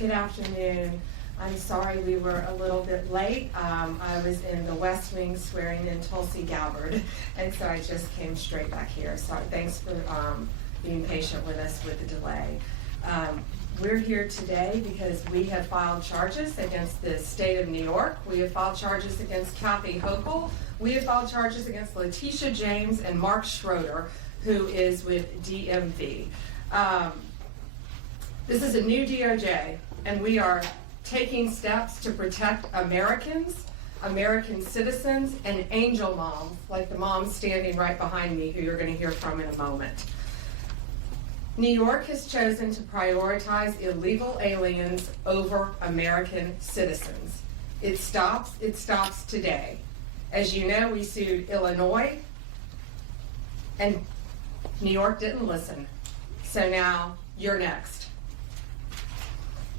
Good afternoon. I'm sorry we were a little bit late. I was in the West Wing swearing in Tulsi Gabbard, and so I just came straight back here. So thanks for being patient with us with the delay. We're here today because we have filed charges against the state of New York. We have filed charges against Kathy Hocul. We have filed charges against Latisha James and Mark Schroeder, who is with DMV. This is a new DOJ, and we are taking steps to protect Americans, American citizens, and angel moms, like the mom standing right behind me, who you're going to hear from in a moment. New York has chosen to prioritize illegal aliens over American citizens. It stops today. As you know, we sued Illinois, and New York didn't listen. So now you're next.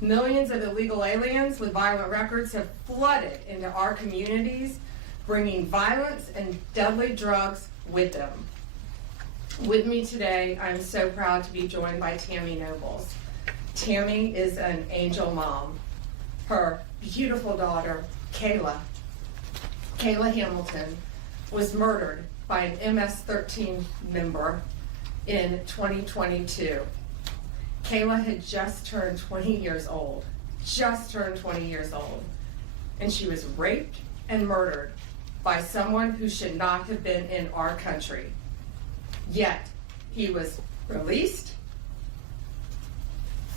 Millions of illegal aliens with violent records have flooded into our communities, bringing violence and deadly drugs with them. With me today, I'm so proud to be joined by Tammy Nobles. Tammy is an angel mom. Her beautiful daughter, Kayla Hamilton, was murdered by an MS-13 member in 2022. Kayla had just turned 20 years old, and she was raped and murdered by someone who should not have been in our country. Yet, he was released,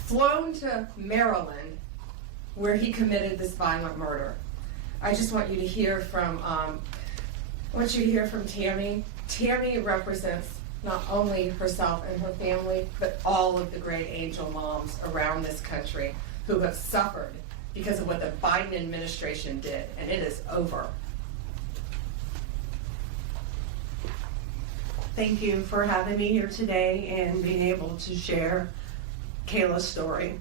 flown to Maryland, where he committed this violent murder. I just want you to hear from, Tammy. Tammy represents not only herself and her family, but all of the great angel moms around this country who have suffered because of what the Biden administration did, and it is over. Thank you for having me here today and being able to share Kayla's story.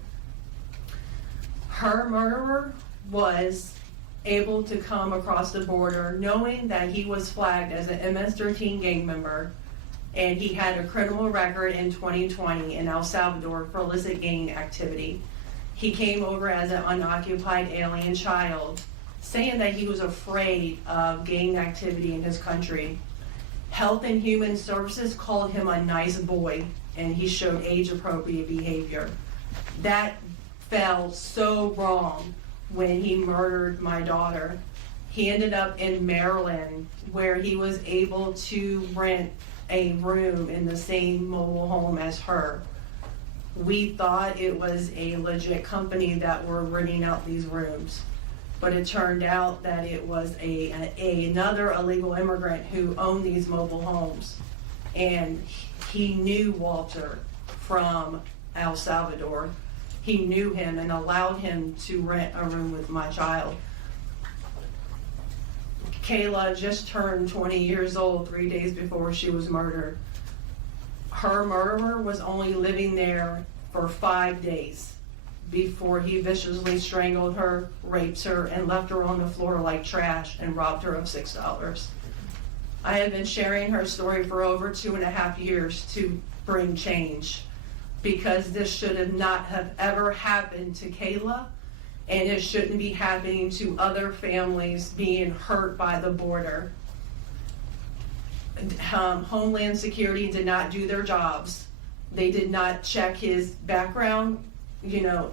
Her murderer was able to come across the border knowing that he was flagged as an MS-13 gang member, and he had a criminal record in 2020 in El Salvador for illicit gang activity. He came over as an unoccupied alien child, saying that he was afraid of gang activity in his country. Health and Human Services called him a nice boy, and he showed age-appropriate behavior. That fell so wrong when he murdered my daughter. He ended up in Maryland, where he was able to rent a room in the same mobile home as her. We thought it was a legit company that were renting out these rooms, but it turned out that it was another illegal immigrant who owned these mobile homes, and he knew Walter from El Salvador. He knew him and allowed him to rent a room with my child. Kayla just turned 20 years old 3 days before she was murdered. Her murderer was only living there for 5 days before he viciously strangled her, raped her, and left her on the floor like trash and robbed her of $6. I have been sharing her story for over 2.5 years to bring change, because this should have not have ever happened to Kayla, and it shouldn't be happening to other families being hurt by the border. Homeland Security did not do their jobs. They did not check his background. You know,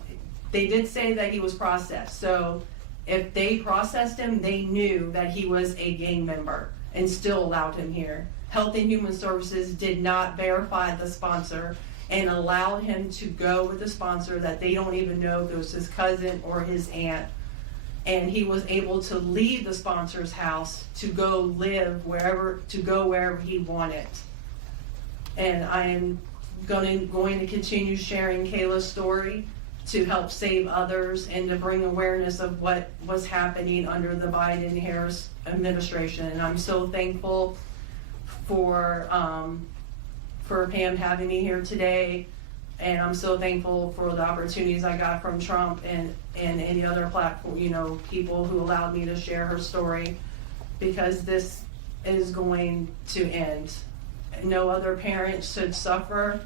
they did say that he was processed. So if they processed him, they knew that he was a gang member and still allowed him here. Health and Human Services did not verify the sponsor and allowed him to go with a sponsor that they don't even know if it was his cousin or his aunt. And he was able to leave the sponsor's house to go live wherever he wanted. And I am going to continue sharing Kayla's story to help save others and to bring awareness of what was happening under the Biden-Harris administration. And I'm so thankful for Pam having me here today, and I'm so thankful for the opportunities I got from Trump and any other platform, people who allowed me to share her story, because this is going to end. No other parent should suffer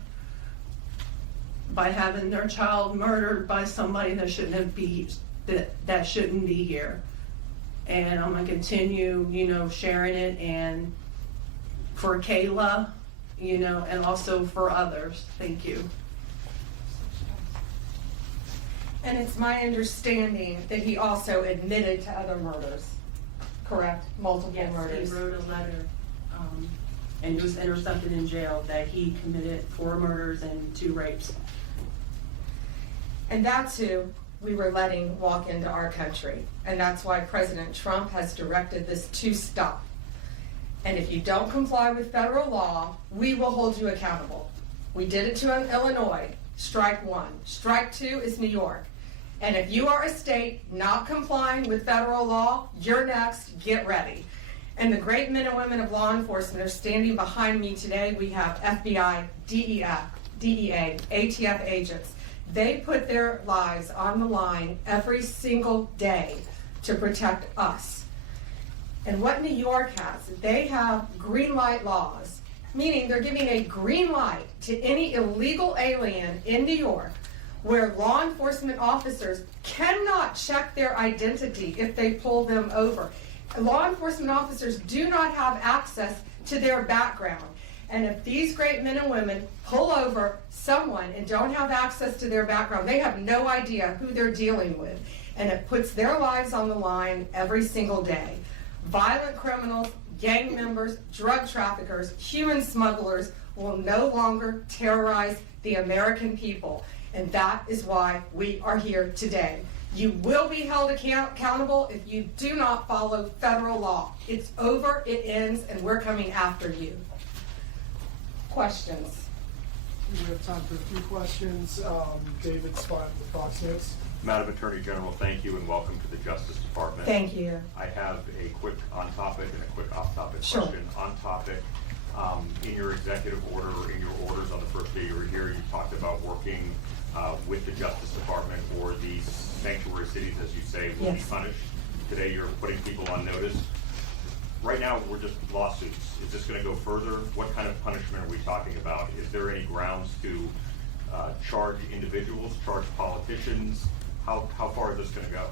by having their child murdered by somebody that shouldn't be here. And I'm gonna continue, sharing it, and for Kayla, and also for others. Thank you. And it's my understanding that he also admitted to other murders, correct? Multiple murders. He wrote a letter, and it was intercepted in jail that he committed 4 murders and 2 rapes. And that's who we were letting walk into our country. And that's why President Trump has directed this to stop. And if you don't comply with federal law, we will hold you accountable. We did it to Illinois, strike 1. Strike 2 is New York. And if you are a state not complying with federal law, you're next, get ready. And the great men and women of law enforcement are standing behind me today. We have FBI, DEA, ATF agents. They put their lives on the line every single day to protect us. And what New York has, they have green light laws, meaning they're giving a green light to any illegal alien in New York, where law enforcement officers cannot check their identity if they pull them over. Law enforcement officers do not have access to their background. And if these great men and women pull over someone and don't have access to their background, they have no idea who they're dealing with. And it puts their lives on the line every single day. Violent criminals, gang members, drug traffickers, human smugglers will no longer terrorize the American people. And that is why we are here today. You will be held accountable if you do not follow federal law. It's over, it ends, and we're coming after you. Questions? We have time for a few questions. David Spot with Fox News. Madam Attorney General, thank you and welcome to the Justice Department. Thank you. I have a quick on-topic and a quick off-topic Sure. question. On-topic, in your executive order, or in your orders on the first day you were here, you talked about working with the Justice Department, or these sanctuary cities, as you say, will be Yes. punished. Today you're putting people on notice. Right now, we're just lawsuits. Is this gonna go further? What kind of punishment are we talking about? Is there any grounds to charge individuals, charge politicians? How far is this gonna go?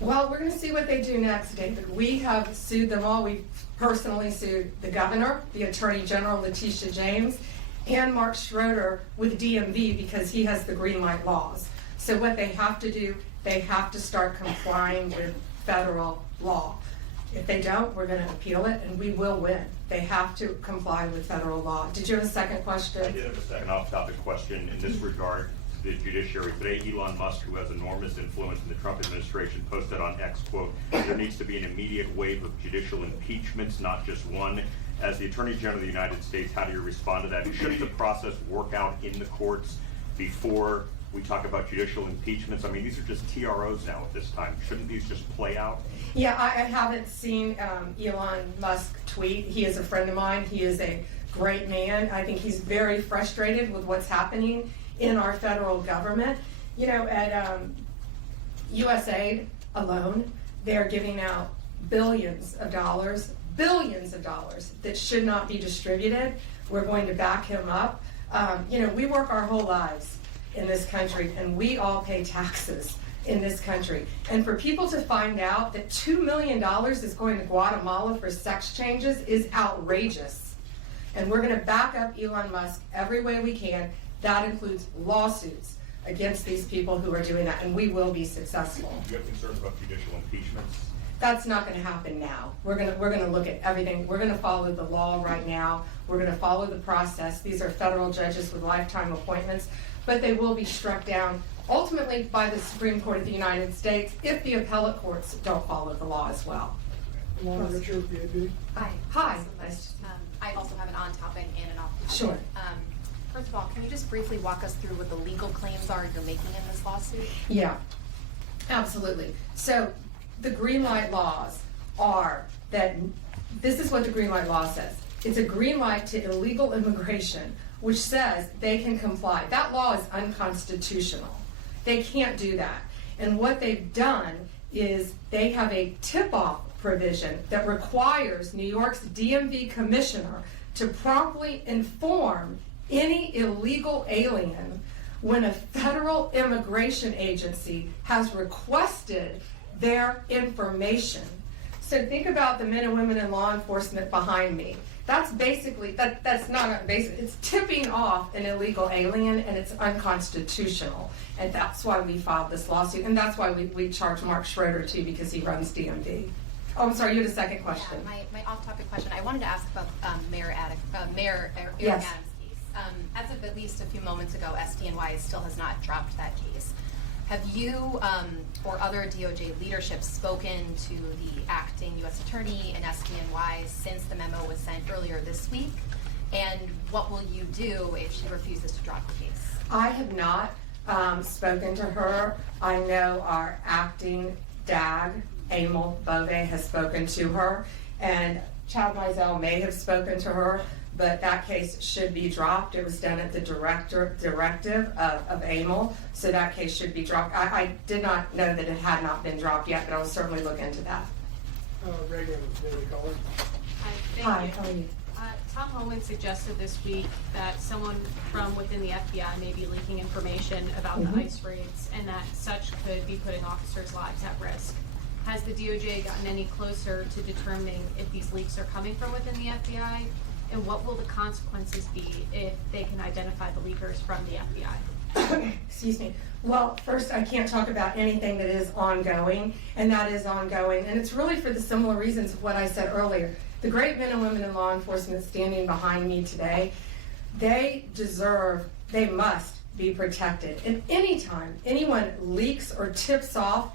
Well, we're going to see what they do next, David. We have sued them all. We personally sued the governor, the Attorney General, Latisha James, and Mark Schroeder with DMV because he has the green light laws. So what they have to do, they have to start complying with federal law. If they don't, we're going to appeal it, and we will win. They have to comply with federal law. Did you have a second question? I did have a second off-topic question in this regard. The judiciary today, Elon Musk, who has enormous influence in the Trump administration, posted on X, quote, "There needs to be an immediate wave of judicial impeachments, not just one." As the Attorney General of the United States, how do you respond to that? Shouldn't the process work out in the courts before we talk about judicial impeachments? I mean, these are just TROs now at this time. Shouldn't these just play out? Yeah, I haven't seen Elon Musk tweet. He is a friend of mine. He is a great man. I think he's very frustrated with what's happening in our federal government. You know, at USAID alone, they're giving out billions of dollars that should not be distributed. We're going to back him up. You know, we work our whole lives in this country, and we all pay taxes in this country. And for people to find out that $2 million is going to Guatemala for sex changes is outrageous. And we're going to back up Elon Musk every way we can. That includes lawsuits against these people who are doing that, and we will be successful. Do you have concerns about judicial impeachments? That's not going to happen now. We're going to look at everything. We're going to follow the law right now. We're going to follow the process. These are federal judges with lifetime appointments, but they will be struck down ultimately by the Supreme Court of the United States if the appellate courts don't follow the law as well. Alana Richard, the AP. Hi. I also have an on-topic and an off-topic. Sure. First of all, can you just briefly walk us through what the legal claims are you're making in this lawsuit? Yeah, absolutely. So the green light laws are that, this is what the green light law says. It's a green light to illegal immigration, which says they can comply. That law is unconstitutional. They can't do that. And what they've done is they have a tip-off provision that requires New York's DMV commissioner to promptly inform any illegal alien when a federal immigration agency has requested their information. So think about the men and women in law enforcement behind me. That's basically, that's not basic, it's tipping off an illegal alien, and it's unconstitutional. And that's why we filed this lawsuit, and that's why we charged Mark Schroeder too, because he runs DMV. Oh, I'm sorry, you had a second question. Yeah, my off-topic question, I wanted to ask about Mayor Eric Yes. Adams' case. As of at least a few moments ago, SDNY still has not dropped that case. Have you or other DOJ leadership spoken to the acting U.S. Attorney and SDNY since the memo was sent earlier this week? And what will you do if she refuses to drop the case? I have not spoken to her. I know our acting DAG, Emil Bove, has spoken to her, and Chad Mizell may have spoken to her, but that case should be dropped. It was done at the directive of Emil, so that case should be dropped. I did not know that it had not been dropped yet, but I will certainly look into that. Reagan, Daily Caller. Hi, how are you? Tom Homan suggested this week that someone from within the FBI may be leaking information about the ICE raids, and that such could be putting officers' lives at risk. Has the DOJ gotten any closer to determining if these leaks are coming from within the FBI? And what will the consequences be if they can identify the leakers from the FBI? Excuse me. Well, first, I can't talk about anything that is ongoing, and that is ongoing. And it's really for the similar reasons of what I said earlier. The great men and women in law enforcement standing behind me today, they must be protected. And anytime anyone leaks or tips off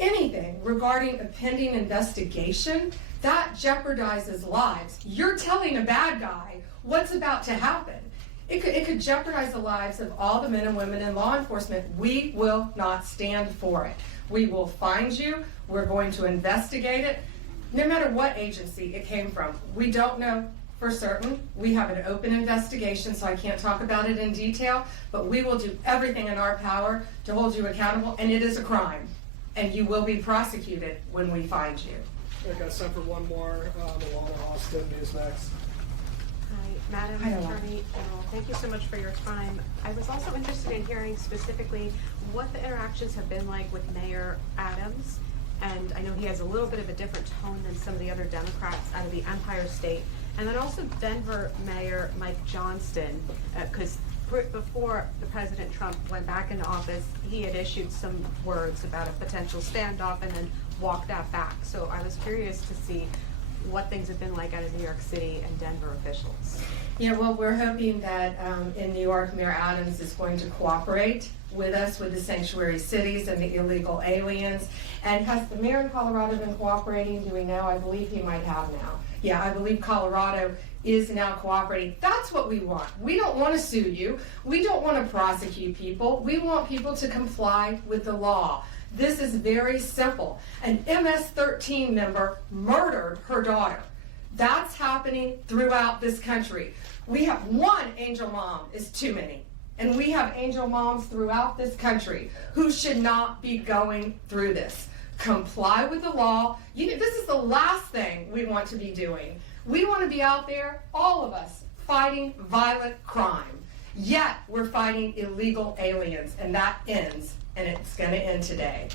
anything regarding a pending investigation, that jeopardizes lives. You're telling a bad guy what's about to happen. It could jeopardize the lives of all the men and women in law enforcement. We will not stand for it. We will find you. We're going to investigate it, no matter what agency it came from. We don't know for certain. We have an open investigation, so I can't talk about it in detail, but we will do everything in our power to hold you accountable, and it is a crime, and you will be prosecuted when we find you. I got time for one more. Alana Austin is next. Hi, Madam Hi, Alana. Attorney General. Thank you so much for your time. I was also interested in hearing specifically what the interactions have been like with Mayor Adams. And I know he has a little bit of a different tone than some of the other Democrats out of the Empire State. And then also Denver Mayor Mike Johnston, because before the President Trump went back into office, he had issued some words about a potential standoff and then walked that back. So I was curious to see what things have been like out of New York City and Denver officials. Yeah, well, we're hoping that in New York, Mayor Adams is going to cooperate with us with the sanctuary cities and the illegal aliens. And has the mayor in Colorado been cooperating? Do we know? I believe he might have now. Yeah, I believe Colorado is now cooperating. That's what we want. We don't want to sue you. We don't want to prosecute people. We want people to comply with the law. This is very simple. An MS-13 member murdered her daughter. That's happening throughout this country. We have one angel mom is too many. And we have angel moms throughout this country who should not be going through this. Comply with the law. This is the last thing we want to be doing. We want to be out there, all of us, fighting violent crime. Yet we're fighting illegal aliens, and that ends, and it's going to end today.